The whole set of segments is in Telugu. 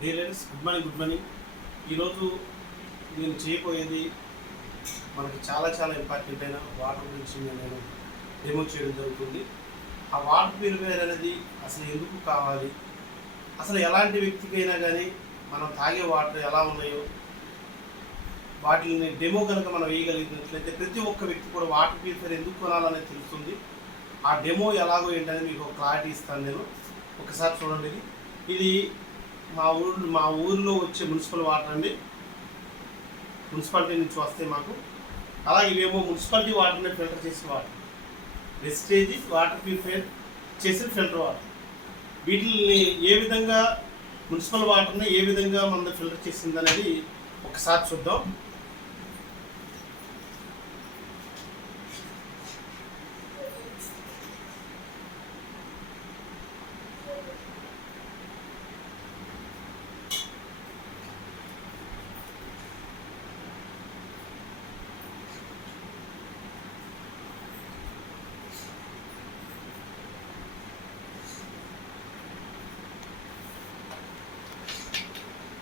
Dear learners, good morning. ఈరోజు నేను చేయబోయేది మనకి చాలా చాలా ఇంపార్టెంట్ అయిన వాటర్ గురించి నేను డెమో చేయడం జరుగుతుంది. ఆ వాటర్ ప్యూరిఫైయర్ అనేది అసలు ఎందుకు కావాలి, అసలు ఎలాంటి వ్యక్తికైనా కానీ మనం తాగే వాటర్ ఎలా ఉన్నాయో వాటిని డెమో కనుక మనం వేయగలిగినట్లయితే ప్రతి ఒక్క వ్యక్తి కూడా వాటర్ ప్యూరిఫైయర్ ఎందుకు కొనాలనేది తెలుస్తుంది. ఆ డెమో ఎలాగో ఏంటనేది మీకు ఒక క్లారిటీ ఇస్తాను నేను. ఒకసారి చూడండి. ఇది మా ఊరిలో వచ్చే మున్సిపల్ వాటర్ అండి. మున్సిపాలిటీ నుంచి వస్తాయి మాకు. అలాగే ఇవేమో మున్సిపాలిటీ వాటర్ని ఫిల్టర్ చేసిన వాటర్, వెస్టేజ్ వాటర్ ప్యూరిఫైర్ చేసిన ఫిల్టర్ వాటర్. వీటిని ఏ విధంగా మున్సిపల్ వాటర్ని ఏ విధంగా మన ఫిల్టర్ చేసింది అనేది ఒకసారి చూద్దాం.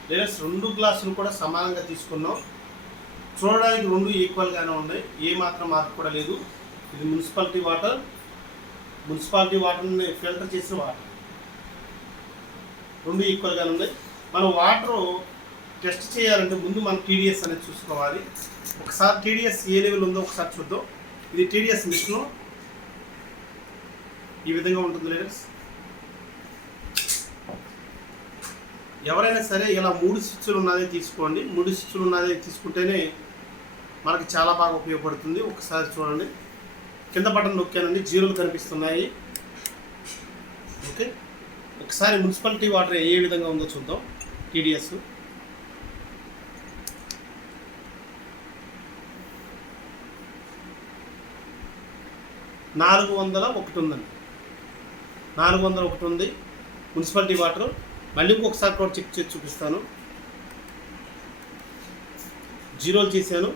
లేదా 2 గ్లాసులు కూడా సమానంగా తీసుకున్నాం. చూడడానికి 2 ఈక్వల్గానే ఉన్నాయి, ఏ మాత్రం మార్పు కూడా లేదు. ఇది మున్సిపాలిటీ వాటర్ని ఫిల్టర్ చేసిన వాటర్, 2 ఈక్వల్గానే ఉన్నాయి. మనం వాటర్ టెస్ట్ చేయాలంటే ముందు మనం టీడీఎస్ అనేది చూసుకోవాలి. ఒకసారి టీడీఎస్ ఏ లెవెల్ ఉందో ఒకసారి చూద్దాం. ఇది టీడీఎస్ మిషను ఈ విధంగా ఉంటుంది లీడర్స్. ఎవరైనా సరే ఇలా 3 స్విచ్లు ఉన్నదే తీసుకోండి. 3 స్విచ్లు ఉన్నదే తీసుకుంటేనే మనకి చాలా బాగా ఉపయోగపడుతుంది. ఒకసారి చూడండి, కింద బటన్ నొక్కానండి, జీరోలు కనిపిస్తున్నాయి. ఓకే, ఒకసారి మున్సిపాలిటీ వాటర్ ఏ విధంగా ఉందో చూద్దాం. టీడీఎస్ 401 ఉందండి, 401 ఉంది మున్సిపాలిటీ వాటర్. మళ్ళీ ఇంకొకసారి కూడా చెక్ చేసి చూపిస్తాను. జీరోలు చేశాను.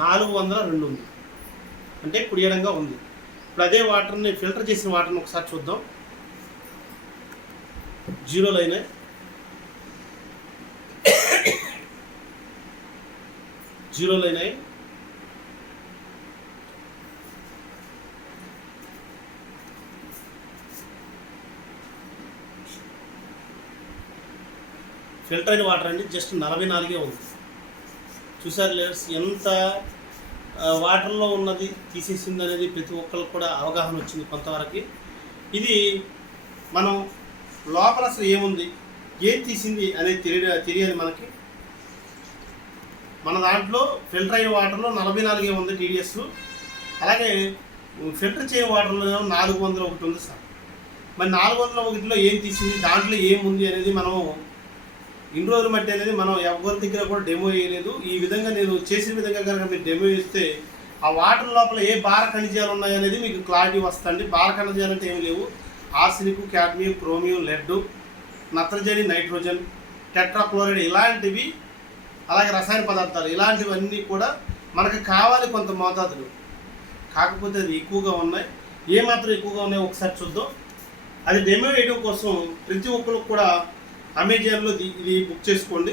$402 ఉంది, అంటే కుడియడంగా ఉంది. ఇప్పుడు అదే వాటర్ని ఫిల్టర్ చేసిన వాటర్ని ఒకసారి చూద్దాం. జీరోలు అయినాయి. ఫిల్టర్ అయిన వాటర్ అండి జస్ట్ 44 ఉంది. చూసారు లేడర్స్, ఎంత వాటర్లో ఉన్నది తీసేసింది అనేది ప్రతి ఒక్కరికి కూడా అవగాహన వచ్చింది కొంతవరకు. ఇది మనం లోపల అసలు ఏముంది, ఏం తీసింది అనేది తెలియాలి మనకి. మన దాంట్లో ఫిల్టర్ అయిన వాటర్లో 44 ఉంది టీడీఎస్. అలాగే ఫిల్టర్ చేయని వాటర్లో 401 ఉంది సార్. మరి 401లో ఏం తీసింది, దాంట్లో ఏముంది అనేది మనం ఇన్ని రోజులు మట్టి అనేది మనం ఎవరి దగ్గర కూడా డెమో వేయలేదు. ఈ విధంగా నేను చేసిన విధంగా కనుక మీరు డెమో ఇస్తే ఆ వాటర్ లోపల ఏ భార ఖనిజాలు ఉన్నాయనేది మీకు క్లారిటీ వస్తుంది. భార ఖనిజాలు అంటే ఏమి లేవు, ఆర్సినిక్, క్యాడ్మియం, క్రోమియం, లెడ్, నత్రజని, నైట్రోజన్, టెట్రాక్లోరైడ్ ఇలాంటివి, అలాగే రసాయన పదార్థాలు ఇలాంటివన్నీ కూడా మనకు కావాలి కొంత మోతాదులు. కాకపోతే అది ఎక్కువగా ఉన్నాయి. ఏమాత్రం ఎక్కువగా ఉన్నాయో ఒకసారి చూద్దాం. అది డెమో వేయడం కోసం ప్రతి ఒక్కరికి కూడా అమెజాన్లో ఇది బుక్ చేసుకోండి.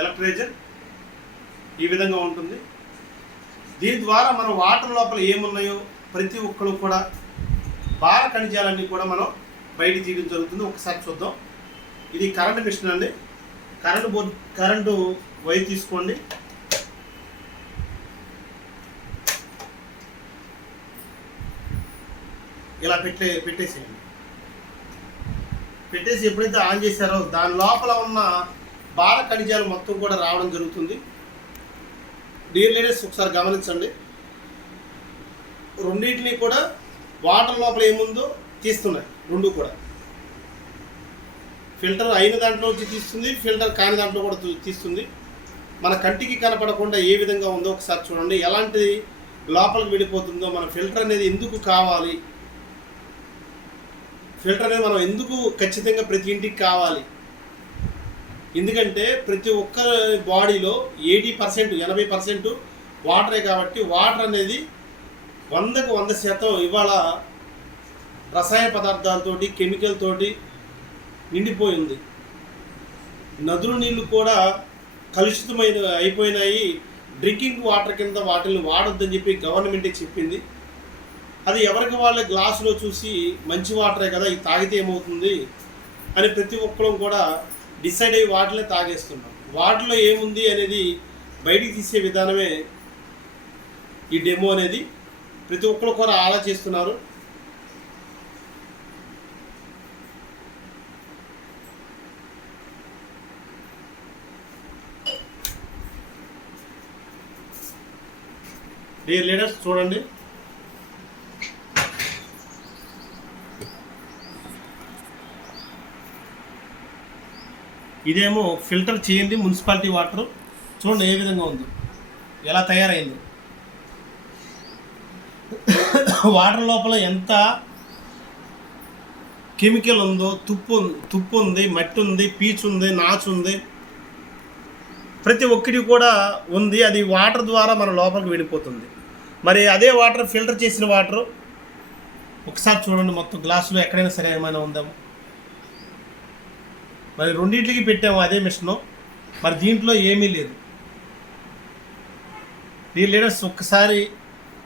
ఎలక్ట్రైజర్ ఈ విధంగా ఉంటుంది. దీని ద్వారా మనం వాటర్ లోపల ఏమున్నాయో ప్రతి ఒక్కరు కూడా భార ఖనిజాలన్నీ కూడా మనం బయట తీయడం జరుగుతుంది. ఒకసారి చూద్దాం. ఇది కరెంట్ మిషన్ అండి. కరెంటు వైర్ తీసుకోండి. ఇలా పెట్టేసేయండి. పెట్టేసి ఎప్పుడైతే ఆన్ చేశారో దాని లోపల ఉన్న భార ఖనిజాలు మొత్తం కూడా రావడం జరుగుతుంది. డియర్ లీడర్స్, ఒకసారి గమనించండి. రెండింటిని కూడా వాటర్ లోపల ఏముందో తీస్తున్నాయి. 2 కూడా ఫిల్టర్ అయిన దాంట్లో నుంచి తీస్తుంది, ఫిల్టర్ కాని దాంట్లో కూడా తీస్తుంది. మన కంటికి కనపడకుండా ఏ విధంగా ఉందో ఒకసారి చూడండి. ఎలాంటి లోపలికి వెళ్ళిపోతుందో, మన ఫిల్టర్ అనేది ఎందుకు కావాలి, ఫిల్టర్ అనేది మనం ఎందుకు ఖచ్చితంగా ప్రతి ఇంటికి కావాలి. ఎందుకంటే ప్రతి ఒక్క బాడీలో 80% వాటరే కాబట్టి వాటర్ అనేది 100కు 100% ఇవాళ రసాయన పదార్థాలతోటి కెమికల్ తోటి నిండిపోయింది. నదుల నీళ్లు కూడా కలుషితమైన అయిపోయినాయి. డ్రింకింగ్ వాటర్ కింద వాటిని వాడొద్దని చెప్పి గవర్నమెంటే చెప్పింది. అది ఎవరికి వాళ్ళ గ్లాసులో చూసి మంచి వాటరే కదా, ఇది తాగితే ఏమవుతుంది అని ప్రతి ఒక్కరం కూడా డిసైడ్ అయ్యి వాటినే తాగేస్తున్నాం. వాటిలో ఏముంది అనేది బయటికి తీసే విధానమే ఈ డెమో అనేది. ప్రతి ఒక్కరు కూడా ఆలోచిస్తున్నారు. డియర్ లీడర్స్ చూడండి, ఇదేమో ఫిల్టర్ చేయండి మున్సిపాలిటీ వాటర్. చూడండి ఏ విధంగా ఉందో, ఎలా తయారైంది. వాటర్ లోపల ఎంత కెమికల్ ఉందో, తుప్పు ఉంది, మట్టి ఉంది, పీచు ఉంది, నాచు ఉంది, ప్రతి ఒక్కటి కూడా ఉంది. అది వాటర్ ద్వారా మన లోపలికి వెళ్ళిపోతుంది. మరి అదే వాటర్ ఫిల్టర్ చేసిన వాటర్ ఒకసారి చూడండి, మొత్తం గ్లాసులో ఎక్కడైనా సరే ఏమైనా ఉందాము. మరి రెండింటికి పెట్టాము అదే మిషను, మరి దీంట్లో ఏమీ లేదు. ఈ లీడర్స్ ఒక్కసారి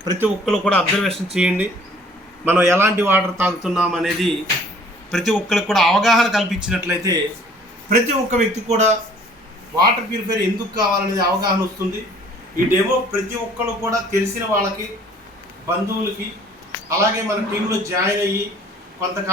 ప్రతి ఒక్కరు కూడా అబ్జర్వేషన్ చేయండి. మనం ఎలాంటి వాటర్ తాగుతున్నాం అనేది ప్రతి ఒక్కరికి కూడా అవగాహన కల్పించినట్లయితే ప్రతి ఒక్క వ్యక్తి కూడా వాటర్ ప్యూరిఫైయర్ ఎందుకు కావాలనేది అవగాహన వస్తుంది. ఈ డెమో ప్రతి ఒక్కరు కూడా తెలిసిన వాళ్ళకి, బంధువులకి, అలాగే మన టీంలో జాయిన్ అయ్యి కొంతకాలం